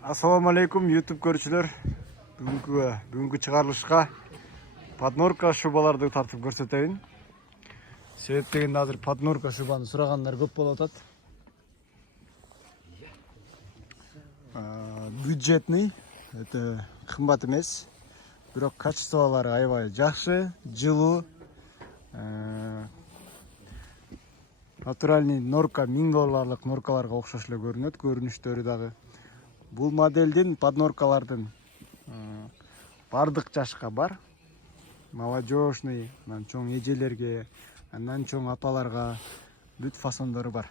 Ассаламу алейкум YouTube көрүүчүлөр. Бүгүнкү чыгарылышка поднорка шубаларды тартып көрсөтөйүн. Себеп дегенде азыр поднорка шубаны сурагандар көп болуп атат. Бюджетный, это кымбат эмес, бирок качестволору аябай жакшы, жылуу. Натуральный норка $1000 норкаларга окшош эле көрүнөт, көрүнүштөрү дагы. Бул моделдин подноркалардын бардык жашка бар. Молодежный, анан чоң эжелерге, андан чоң апаларга бүт фасондору бар.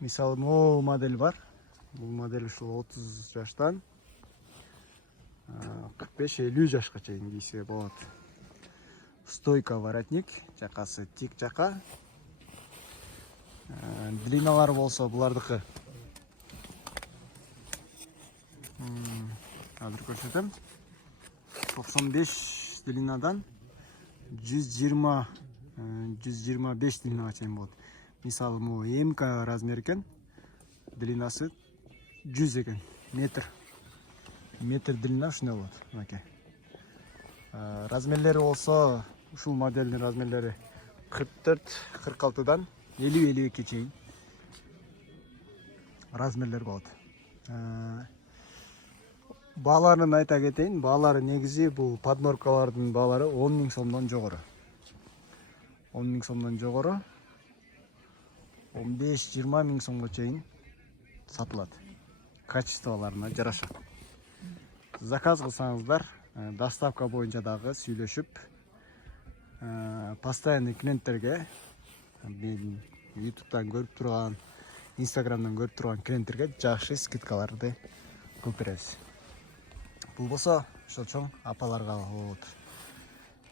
Мисалы, могу модель бар. Бул модель ушул 30 жаштан 45-50 жашка чейин кийсе болот. Стойка воротник, жакасы тик жака. Длиналары болсо булардыкы азыр көрсөтөм. 95 длинадан 120-125 длинага чейин болот. Мисалы, могу МК размер экен. Длинасы 100 экен. Метр длина ушундай болот. Мынакей. Размерлери болсо, ушул модельдин размерлери 44-46дан 50-52 чейин размерлер болот. Бааларын айта кетейин. Баалары негизи бул подноркалардын баалары 10 000 сомдон жогору. 10 000 сомдон жогору 15-20 000 сомго чейин сатылат. Качестволоруна жараша. Заказ кылсаңыздар, доставка боюнча дагы сүйлөшүп, постоянный клиенттерге, мен YouTube'дан көрүп турган, Instagram'дан көрүп турган клиенттерге жакшы скидкаларды кылып беребиз. Бул болсо ошол чоң апаларга болот.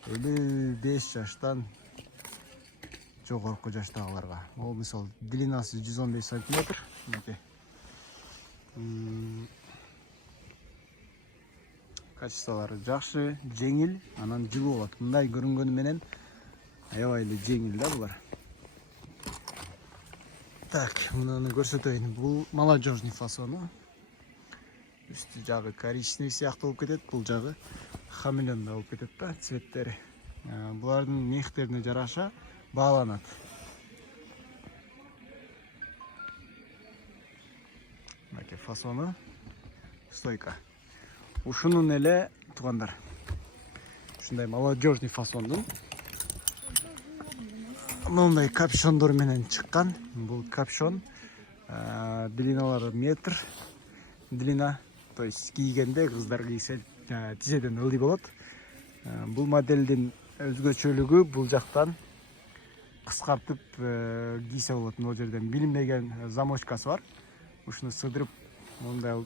55 жаштан жогорку жаштагыларга. Бул мисалы длинасы 115 см. Качестволору жакшы, жеңил, анан жылуу болот. Мындай көрүнгөнү менен аябай эле жеңил да булар. Так, мынаны көрсөтөйүн. Бул молодежный фасону. Үстү жагы коричневый сыяктуу болуп кетет, бул жагы хамелеондой болуп кетет да, цветтери. Булардын мехтерине жараша бааланат. Мынакей фасону, стойка. Ушунун эле туугандар. Ушундай молодежный фасондун мындай капюшондор менен чыккан. Бул капюшон длиналары метр длина. То есть кийгенде кыздар кийсе тизеден ылдый болот. Бул модельдин өзгөчөлүгү бул жактан кыскартып кийсе болот. Бул жерден билинбеген замочкасы бар. Ушуну сыдырып, мындай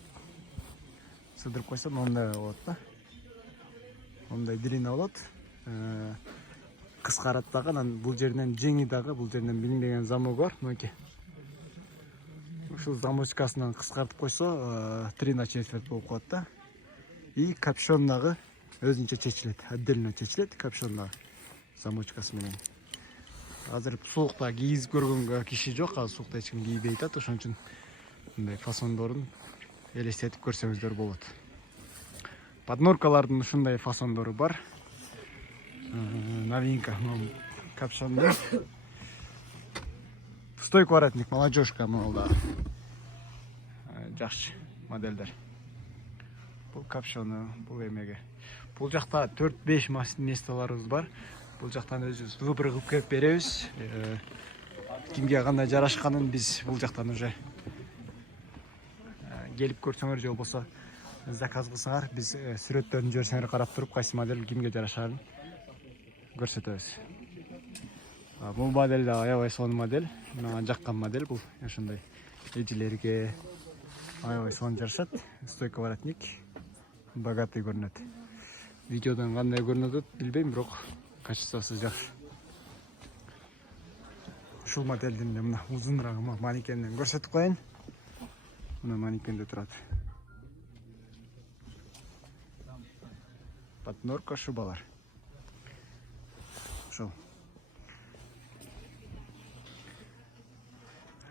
сыдырып койсо мындай болот да. Мындай длина болот. Кыскарат дагы, анан бул жерден жеңи дагы, бул жерден билинбеген замок бар. Мынакей. Ушул замочкасынан кыскартып койсо 3/4 болуп калат да. И капюшон дагы өзүнчө чечилет, отдельно чечилет капюшон дагы замочкасы менен. Азыр суукта кийип көргөнгө киши жок, азыр суукта эч ким кийбей атат, ошон үчүн мындай фасондорун элестетип көрсөңүздөр болот. Подноркалардын ушундай фасондору бар. Новинка капюшонду. Стойка воротник, молодежка молда. Жакшы модельдер. Бул капюшону, бул эмеге. Бул жакта 4-5 местолорубуз бар. Бул жактан өзүбүз выбор кылып келип беребиз. Кимге кандай жарашканын биз бул жактан уже келип көрсөңөр же болбосо заказ кылсаңар, биз сүрөттөрүн жиберсеңер карап туруп кайсы модель кимге жарашарын көрсөтөбүз. Бул модель да аябай сонун модель. Мага жаккан модель бул. Ошондой эжелерге аябай сонун жарашат. Стойка воротник. Богатый көрүнөт. Видеодон кандай көрүнөт билбейм, бирок качествосу жакшы. Ушул модельдин мына узунурагы манекенден көрсөтүп коеюн. Мына манекенде турат. Поднорка шубалар. Ошол.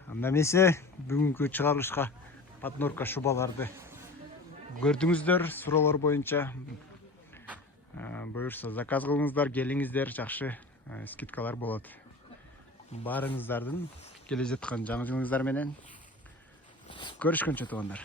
Анда эмесе бүгүнкү чыгарылышка поднорка шубаларды көрдүңүздөр. Суроолор боюнча буюрса заказ кылыңыздар, келиңиздер, жакшы скидкалар болот. Баарыңыздардын келе жаткан жаңы жылыңыздар менен көрүшкөнчө туугандар.